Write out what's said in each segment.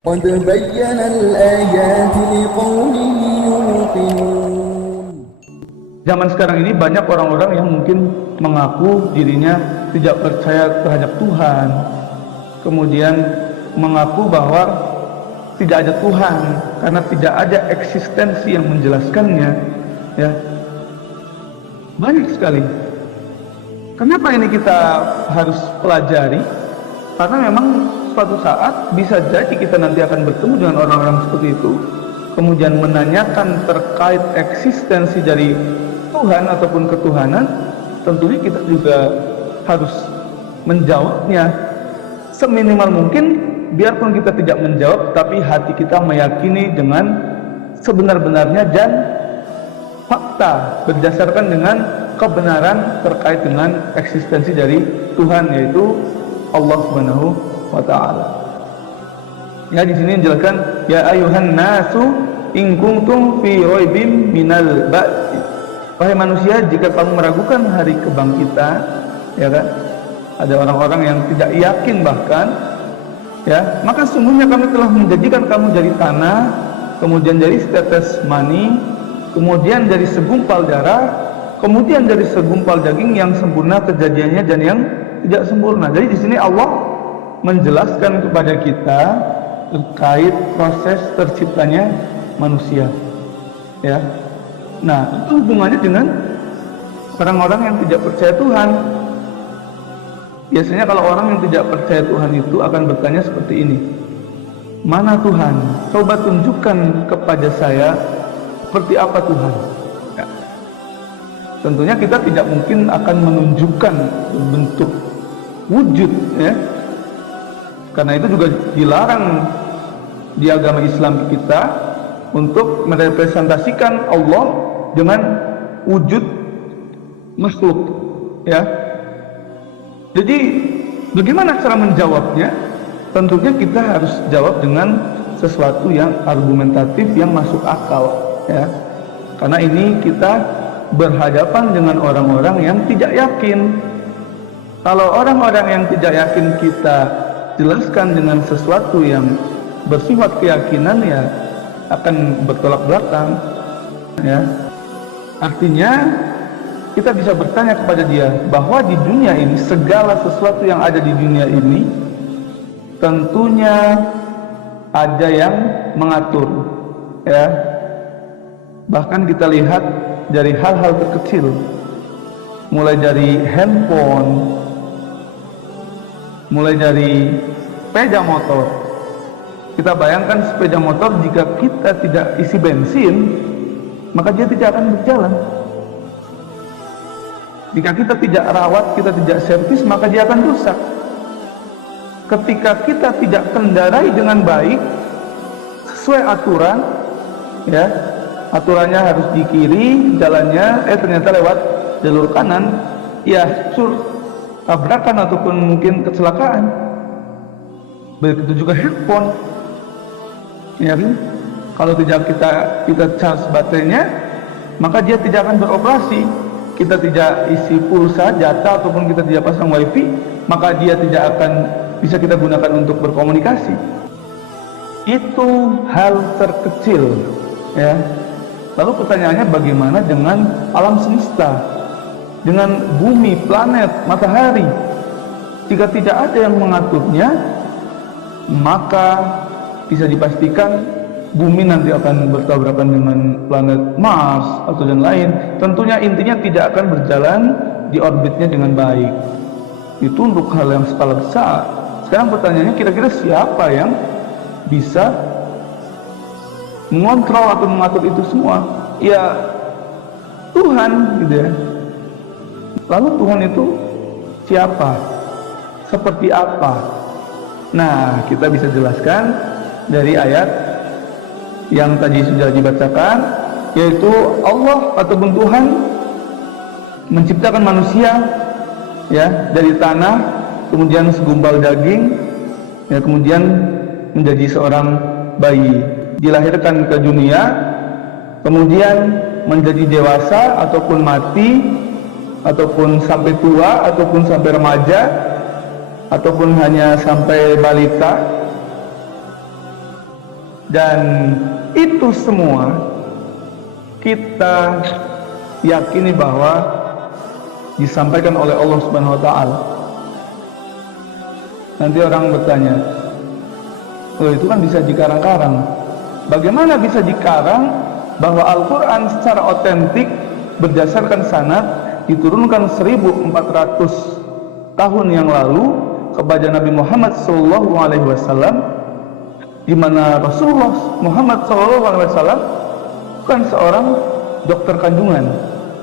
قد بين الآيات لقوم يوقنون. Zaman sekarang ini banyak orang-orang yang mungkin mengaku dirinya tidak percaya terhadap Tuhan, kemudian mengaku bahwa tidak ada Tuhan karena tidak ada eksistensi yang menjelaskannya, ya. Banyak sekali. Kenapa ini kita harus pelajari? Karena memang suatu saat bisa jadi kita nanti akan bertemu dengan orang-orang seperti itu, kemudian menanyakan terkait eksistensi dari Tuhan ataupun ketuhanan. Tentunya kita juga harus menjawabnya seminimal mungkin. Biarpun kita tidak menjawab, tapi hati kita meyakini dengan sebenar-benarnya dan fakta berdasarkan dengan kebenaran terkait dengan eksistensi dari Tuhan, yaitu Allah Subhanahu wa ta'ala. Ya, di sini dijelaskan, ya ayuhan nasu in kuntum fi raibim minal ba'ts. Wahai manusia, jika kamu meragukan hari kebangkitan, ya kan? Ada orang-orang yang tidak yakin bahkan, ya, maka sungguhnya kami telah menjadikan kamu dari tanah, kemudian dari setetes mani, kemudian dari segumpal darah, kemudian dari segumpal daging yang sempurna kejadiannya dan yang tidak sempurna. Jadi di sini Allah menjelaskan kepada kita terkait proses terciptanya manusia, ya. Nah, itu hubungannya dengan orang-orang yang tidak percaya Tuhan. Biasanya kalau orang yang tidak percaya Tuhan itu akan bertanya seperti ini, mana Tuhan? Coba tunjukkan kepada saya seperti apa Tuhan. Ya. Tentunya kita tidak mungkin akan menunjukkan bentuk wujud, ya, karena itu juga dilarang di agama Islam kita untuk merepresentasikan Allah dengan wujud makhluk, ya. Jadi bagaimana cara menjawabnya? Tentunya kita harus jawab dengan sesuatu yang argumentatif, yang masuk akal, ya. Karena ini kita berhadapan dengan orang-orang yang tidak yakin. Kalau orang-orang yang tidak yakin kita jelaskan dengan sesuatu yang bersifat keyakinan, ya akan bertolak belakang, ya. Artinya kita bisa bertanya kepada dia bahwa di dunia ini segala sesuatu yang ada di dunia ini tentunya ada yang mengatur, ya. Bahkan kita lihat dari hal-hal terkecil, mulai dari handphone, mulai dari sepeda motor. Kita bayangkan sepeda motor, jika kita tidak isi bensin, maka dia tidak akan berjalan. Jika kita tidak rawat, kita tidak servis, maka dia akan rusak. Ketika kita tidak kendarai dengan baik sesuai aturan, ya, aturannya harus di kiri jalannya, ternyata lewat jalur kanan, ya tabrakan ataupun mungkin kecelakaan. Begitu juga handphone, ya kan? Kalau tidak kita charge baterainya, maka dia tidak akan beroperasi. Kita tidak isi pulsa, data, ataupun kita tidak pasang wifi, maka dia tidak akan bisa kita gunakan untuk berkomunikasi. Itu hal terkecil, ya. Lalu pertanyaannya, bagaimana dengan alam semesta, dengan bumi, planet, matahari? Jika tidak ada yang mengaturnya, maka bisa dipastikan bumi nanti akan bertabrakan dengan planet Mars atau dan lain. Tentunya intinya tidak akan berjalan di orbitnya dengan baik. Itu untuk hal yang skala besar. Sekarang pertanyaannya, kira-kira siapa yang bisa mengontrol atau mengatur itu semua? Ya Tuhan, gitu ya. Lalu Tuhan itu siapa? Seperti apa? Nah, kita bisa jelaskan dari ayat yang tadi sudah dibacakan, yaitu Allah ataupun Tuhan menciptakan manusia, ya, dari tanah, kemudian segumpal daging, ya, kemudian menjadi seorang bayi, dilahirkan ke dunia, kemudian menjadi dewasa ataupun mati, ataupun sampai tua, ataupun sampai remaja, ataupun hanya sampai balita. Dan itu semua kita yakini bahwa disampaikan oleh Allah Subhanahu wa taala. Nanti orang bertanya, "Oh, itu kan bisa dikarang-karang." Bagaimana bisa dikarang bahwa Al-Qur'an secara otentik berdasarkan sanad diturunkan 1400 tahun yang lalu kepada Nabi Muhammad SAW, di mana Rasulullah Muhammad SAW bukan seorang dokter kandungan,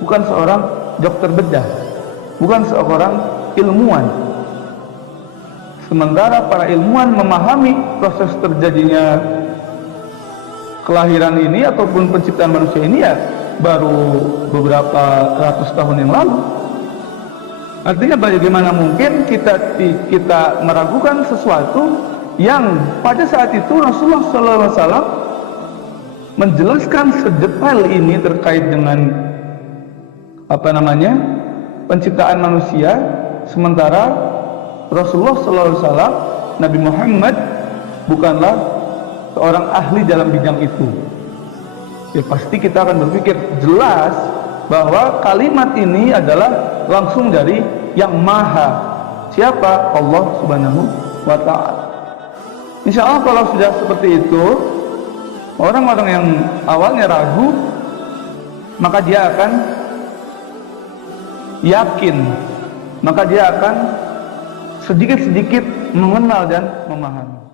bukan seorang dokter bedah, bukan seorang ilmuwan. Sementara para ilmuwan memahami proses terjadinya kelahiran ini ataupun penciptaan manusia ini ya baru beberapa ratus tahun yang lalu. Artinya bagaimana mungkin kita meragukan sesuatu yang pada saat itu Rasulullah SAW menjelaskan sedetail ini terkait dengan penciptaan manusia, sementara Rasulullah SAW, Nabi Muhammad bukanlah seorang ahli dalam bidang itu. Ya pasti kita akan berpikir jelas bahwa kalimat ini adalah langsung dari yang maha. Siapa? Allah Subhanahu wa ta'ala. Insya Allah kalau sudah seperti itu, orang-orang yang awalnya ragu, maka dia akan yakin, maka dia akan sedikit-sedikit mengenal dan memahami.